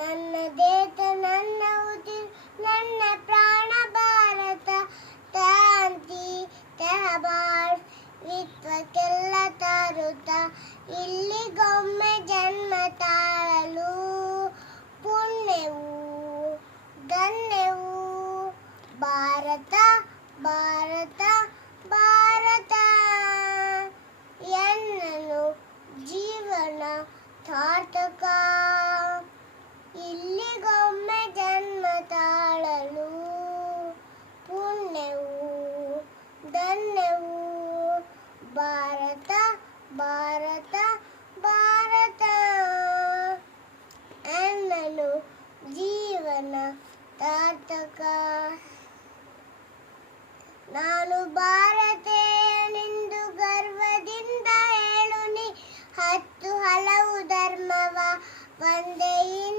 ನನ್ನ ದೇಶ ನನ್ನ ಉಸಿರು ನನ್ನ ಪ್ರಾಣ ಭಾರತ ಶಾಂತಿ ತಹಬಾರ್ ವಿಶ್ವಕ್ಕೆಲ್ಲ ತಾರುತ್ತ ಇಲ್ಲಿಗೊಮ್ಮೆ ಜನ್ಮ ತಾಳಲು ಪುಣ್ಯವು ಧನ್ಯವು ಭಾರತ ಭಾರತ ಭಾರತ ಎನ್ನನು ಜೀವನ ಸಾರ್ಥಕ ಇಲ್ಲಿಗೊಮ್ಮೆ ಜನ್ಮ ತಾಳಲು ಪುಣ್ಯವು ಧನ್ಯವು ಭಾರತ ಭಾರತ ಭಾರತ ಎನ್ನನು ಜೀವನ ಸಾರ್ಥಕ ನಾನು ಭಾರತೆ